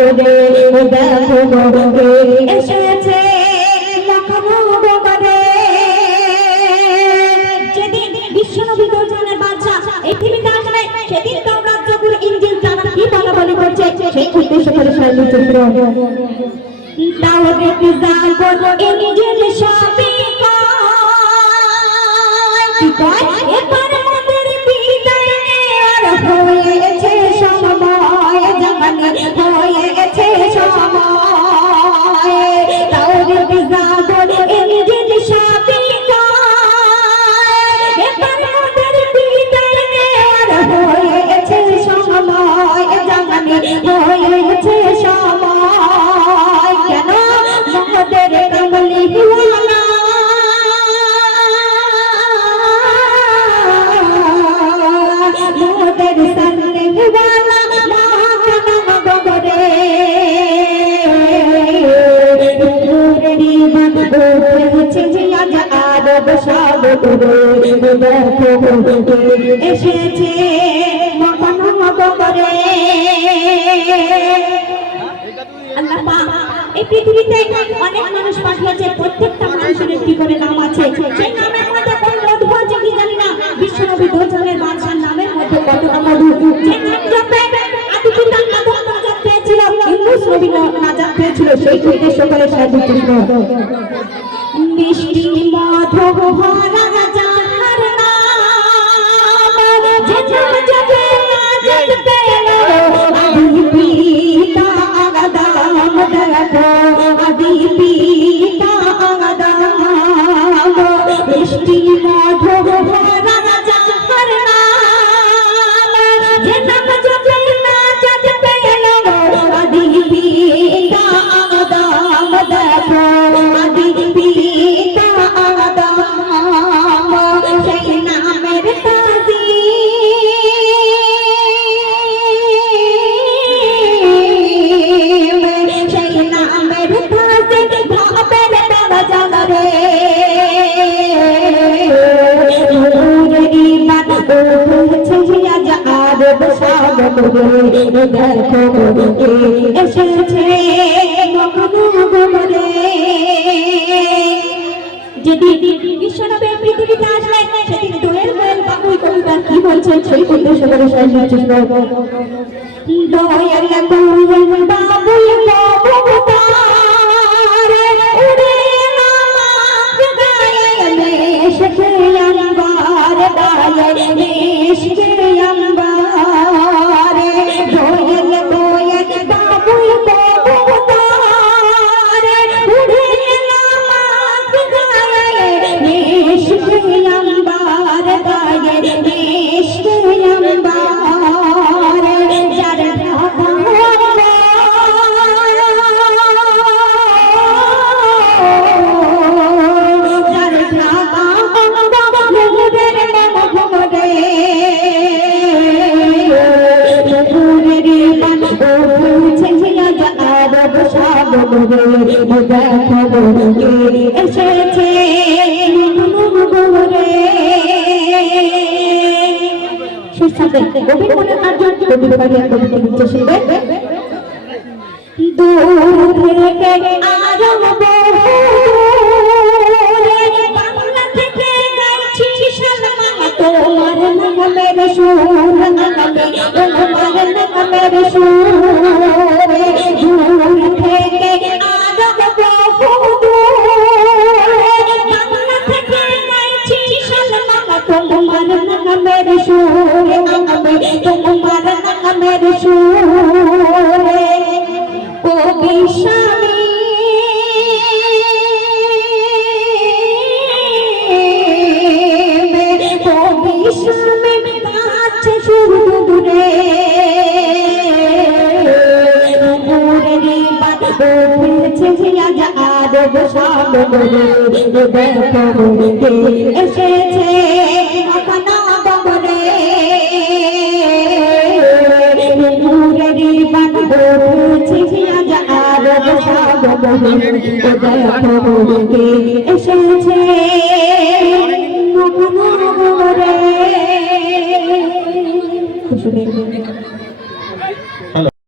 করে দেখো এসেছে যেদিন বিশ্বনবী দোজানের বাদশা এই পৃথিবীতে আসবে সেদিন তাওরাত জবুর ইনজিল তারা কি বলাবলি করছে সেই উদ্দেশ্য করে সাহিত্য চিত্র তাওরাত জবুর ইনজিল সবই কয় এবার আমাদের বিদায় নেওয়ার হয়েছে সময় জামানে হয়েছে সময় তাওরাত জবুর ইনজিল সবই এবার আমাদের বিদায় নেওয়ার হয়েছে সময় জামানে হয়েছে সময় কেন আমাদের কামলি ওয়ালা আমাদের সামনে ওয়ালা মহাকাম গগরে পুরী মন উঠেছে আজ আরব সাগরে দেখো এসেছে মহাকাম গগরে আল্লাহ পাক এই পৃথিবীতে অনেক মানুষ পাঠিয়েছে প্রত্যেকটা মানুষের একটি করে নাম আছে সেই নামের মধ্যে কোন মধু আছে কি জানি না বিশ্বনবী দোজানের বাদশার নামের মধ্যে কতটা মধু যে নাম জপে আদি পিতা আদম নাজাত পেয়েছিল ইউনূস নবী নাজাত পেয়েছিল সেই উদ্দেশ্য করে সাহিত্য চিত্র মিষ্টি মধু ভরা জাহার নাম যে নাম জপে নাজাত পেল আদি পিতা আদম দেখো আদি পিতা আদম মিষ্টি মধু ভরা জাহার নাম যে নাম জপে নাজাত পেল আদি পিতা আদম দেখো আদি পিতা আদম সেই নামের তাজিম সেই নামের তাজিম ভাবের তারা জাগরে নূরের ইমান উঠেছে আজ আরব সাগরে দেখো এসেছে মহানগরে যেদিন বিশ্বনবী পৃথিবীতে আসলেন সেদিন দোয়েল দোয়েল বাবুই কবিতা কি বলছেন সেই উদ্দেশ্য করে সাহিত্য চিত্র দোয়েল দোয়েল বাবুই কবিতা উড়ে নামাজ গায়ে মেশকে আম্বার গায়ে মেশকে আম্বার দোয়েল দোয়েল বাবুই কবিতা উড়ে নামাজ গায়ে মেশকে আম্বার গায়ে মেশকে আম্বার যার এসেছে গভীর মনে কার্য কবির বাড়িয়া কবিতা লিখছে শুনবে দূর থেকে আরব বাংলা থেকে গাইছি সালমা তোমার নামের সুর আগামী তোমার নামের সুর দূর থেকে আরব বাংলা থেকে গাইছি সালমা তোমার নামের সুর আগামী তোমার নামের সুর কবি স্বামী কবি স্বামী কাছে সুর দূরে আরব সাগরে দেখো এসেছে মহানগরে নূরের বান বলছে আজ আরব সাগরে দেখো এসেছে মহানগরে।